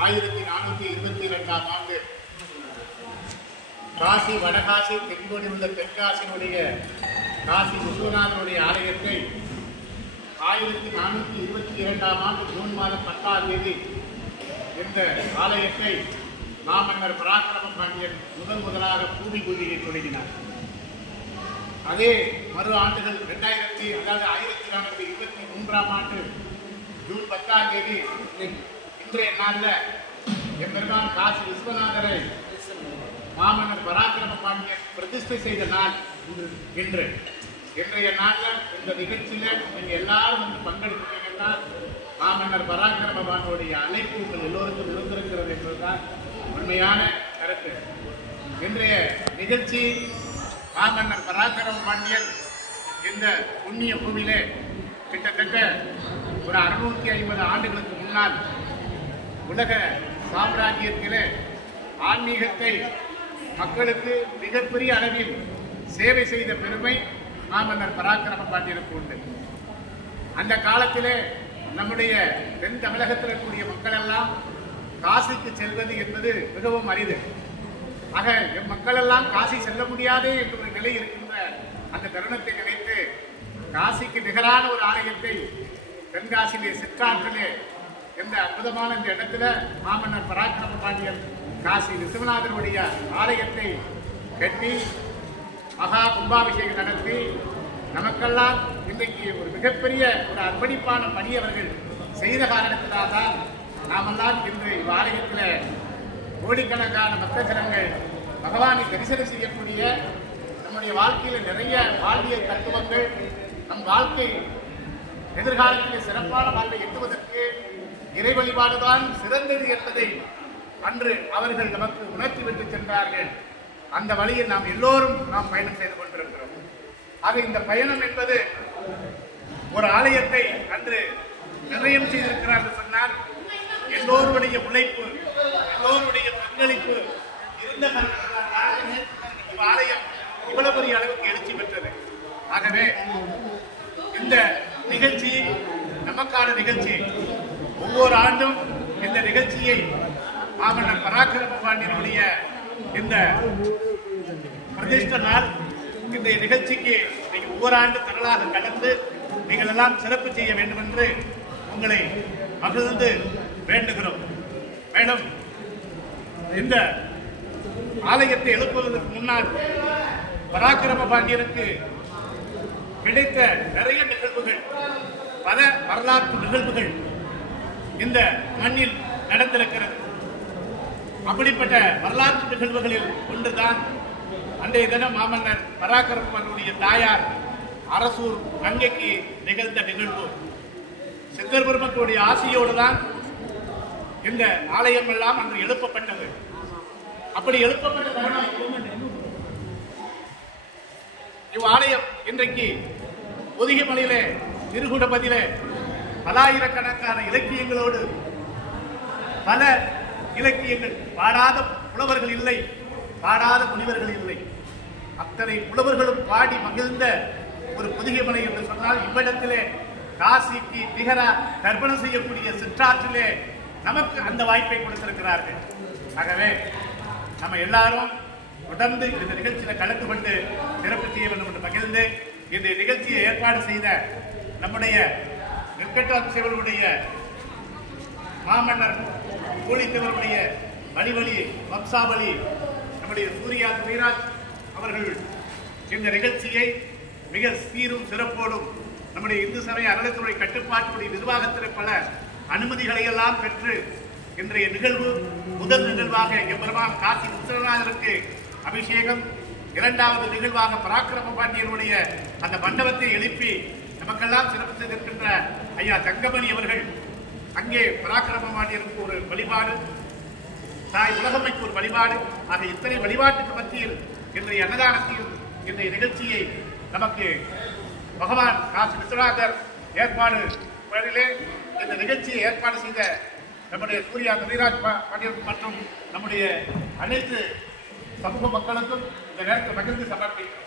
ஆயிரத்தி நானூற்றி இருபத்தி இரண்டாம் ஆண்டு காசி வடகாசி தென்கோடி உள்ள தென்காசியினுடைய காசி விஸ்வநாதனுடைய ஆலயத்தை ஆயிரத்தி நானூற்றி இருபத்தி இரண்டாம் ஆண்டு ஜூன் மாதம் பத்தாம் தேதி இந்த ஆலயத்தை மாமன்னர் பராக்கிரம பாண்டியன் முதன் முதலாக பூமி பூஜையை தொடங்கினார். அதே மறு ஆண்டுகள் ரெண்டாயிரத்தி அதாவது ஆயிரத்தி நானூற்றி இருபத்தி மூன்றாம் ஆண்டு ஜூன் பத்தாம் தேதி இன்றைய நாளில் எம்பெருமான் காசி விஸ்வநாதரை மாமன்னர் பராக்கிரம பாண்டியன் பிரதிஷ்டை செய்த நாள். இன்று இன்றைய நாளில் இந்த நிகழ்ச்சியில் நீங்கள் எல்லாரும் வந்து பங்கெடுக்கிறீங்கன்னா மாமன்னர் பராக்கிரம பாண்டியுடைய அழைப்பு உங்கள் எல்லோருக்கும் இருந்திருக்கிறது என்பதுதான் உண்மையான கருத்து. இன்றைய நிகழ்ச்சி மாமன்னர் பராக்கிரம பாண்டியன் இந்த புண்ணிய பூமியிலே கிட்டத்தட்ட ஒரு அறுநூற்றி ஐம்பது ஆண்டுகளுக்கு முன்னால் உலக சாம்ராஜ்யத்திலே ஆன்மீகத்தை மக்களுக்கு மிகப்பெரிய அளவில் சேவை செய்த பெருமை மாமன்னர் பராக்கிரம பாண்டியனுக்கு உண்டு. அந்த காலத்திலே நம்முடைய தென் தமிழகத்தில் இருக்கக்கூடிய மக்கள் எல்லாம் காசிக்கு செல்வது என்பது மிகவும் அரிது. ஆக எம் மக்கள் எல்லாம் காசி செல்ல முடியாதே என்ற ஒரு நிலை இருக்கின்ற அந்த தருணத்தை நினைத்து காசிக்கு நிகரான ஒரு ஆலயத்தை தென்காசியிலே சிற்றாற்றிலே எந்த அற்புதமான இந்த இடத்துல மாமன்னர் பராக்கிரம பாண்டியன் காசி விஸ்வநாதனுடைய ஆலயத்தை கட்டி மகா கும்பாபிஷேகம் நடத்தி நமக்கெல்லாம் இன்றைக்கு ஒரு மிகப்பெரிய ஒரு அர்ப்பணிப்பான பணி அவர்கள் செய்த காரணத்தினால் தான் நாமெல்லாம் இன்று இவ்வாலயத்தில் கோடிக்கணக்கான பக்த ஜனங்கள் பகவானை தரிசனம் செய்யக்கூடிய நம்முடைய வாழ்க்கையில் நிறைய வாழ்வியல் தத்துவங்கள் நம் வாழ்க்கை எதிர்காலத்தில் சிறப்பான வாழ்வை எட்டுவதற்கு இறை வழிபாடுதான் சிறந்தது என்பதை அன்று அவர்கள் நமக்கு உணர்த்திவிட்டு சென்றார்கள். அந்த வழியில் நாம் எல்லோரும் நாம் பயணம் செய்து கொண்டிருக்கிறோம். ஆக இந்த பயணம் என்பது ஒரு ஆலயத்தை அன்று நிர்ணயம் செய்திருக்கிறார் என்று சொன்னால் எல்லோருடைய உழைப்பு எல்லோருடைய பங்களிப்பு இருந்த ஆலயம் இவ்வளவு பெரிய அளவுக்கு எழுச்சி பெற்றது. ஆகவே இந்த நிகழ்ச்சி நமக்கான நிகழ்ச்சி ஒவ்வொரு ஆண்டும் இந்த நிகழ்ச்சியை மாமன்னர் பராக்கிரம பாண்டியனுடைய இந்த பிரதிஷ்ட நாள் இந்த நிகழ்ச்சிக்கு நீங்கள் ஒவ்வொரு ஆண்டு திரளாக கடந்து நீங்கள் எல்லாம் சிறப்பு செய்ய வேண்டும் என்று உங்களை மகிழ்ந்து வேண்டுகிறோம். மேடம் இந்த ஆலயத்தை எழுப்புவதற்கு முன்னால் பராக்கிரம பாண்டியனுக்கு கிடைத்த நிறைய நிகழ்வுகள் பல வரலாற்று நிகழ்வுகள் இந்த மண்ணில் நடந்திருக்கிறது. அப்படிப்பட்ட வரலாற்று நிகழ்வுகளில் ஒன்றுதான் அன்றைய தினம் மாமன்னர் பராக்கரமனுடைய தாயார் அரசூர் கங்கைக்கு நிகழ்ந்த நிகழ்வு. சித்தர் பெருமக்களுடைய ஆசையோடு தான் இந்த ஆலயம் எல்லாம் அன்று எழுப்பப்பட்டது. அப்படி எழுப்பப்பட்ட தருணம் இவ்வாலயம் இன்றைக்கு ஒதுகிமலையிலே திருகுடபதியிலே பலாயிரக்கணக்கான இலக்கியங்களோடு பல இலக்கியங்கள். பாடாத புலவர்கள் இல்லை. பாடாத முனிவர்கள் இல்லை. அத்தனை புலவர்களும் பாடி மகிழ்ந்த ஒரு புதிய என்று சொன்னால் இவ்விடத்திலே காசிக்கு நிகரா கற்பனை செய்யக்கூடிய சிற்றாற்றிலே நமக்கு அந்த வாய்ப்பை கொடுத்திருக்கிறார்கள். ஆகவே நம்ம எல்லாரும் தொடர்ந்து இந்த நிகழ்ச்சியில் கலந்து கொண்டு சிறப்பு செய்ய வேண்டும் என்று மகிழ்ந்து இந்த நிகழ்ச்சியை ஏற்பாடு செய்த நம்முடைய நெற்கட்டாம் மாமன்னர் கூலித்தவருடைய வழிவழி வம்சாவளி நம்முடைய சூர்யா துரைராஜ் அவர்கள் இந்த நிகழ்ச்சியை மிக சீரும் சிறப்போடும் நம்முடைய இந்து சமய அறநிலைத்துறை கட்டுப்பாட்டுடைய நிர்வாகத்தில் பல அனுமதிகளை எல்லாம் பெற்று இன்றைய நிகழ்வு முதல் நிகழ்வாக எம்பெருமான் காசி விஸ்வநாதருக்கு அபிஷேகம் இரண்டாவது நிகழ்வாக பராக்கிரம பாண்டியனுடைய அந்த மண்டபத்தை எழுப்பி நமக்கெல்லாம் சிறப்பு செய்திருக்கின்ற ஐயா தங்கமணி அவர்கள் அங்கே பராக்கிரம ஒரு வழிபாடு தாய் உலகமைக்கு ஒரு வழிபாடு. ஆக இத்தனை வழிபாட்டுக்கு மத்தியில் இன்றைய அன்னதானத்தையும் இன்றைய நிகழ்ச்சியை நமக்கு பகவான் காசி விஸ்வநாதர் ஏற்பாடு பேரிலே இந்த நிகழ்ச்சியை ஏற்பாடு செய்த நம்முடைய சூர்யா துரைராஜ் பாண்டியன் மற்றும் நம்முடைய அனைத்து சமூக மக்களுக்கும் இந்த நேரத்தில் மகிழ்ந்து சமர்ப்பிக்கிறோம்.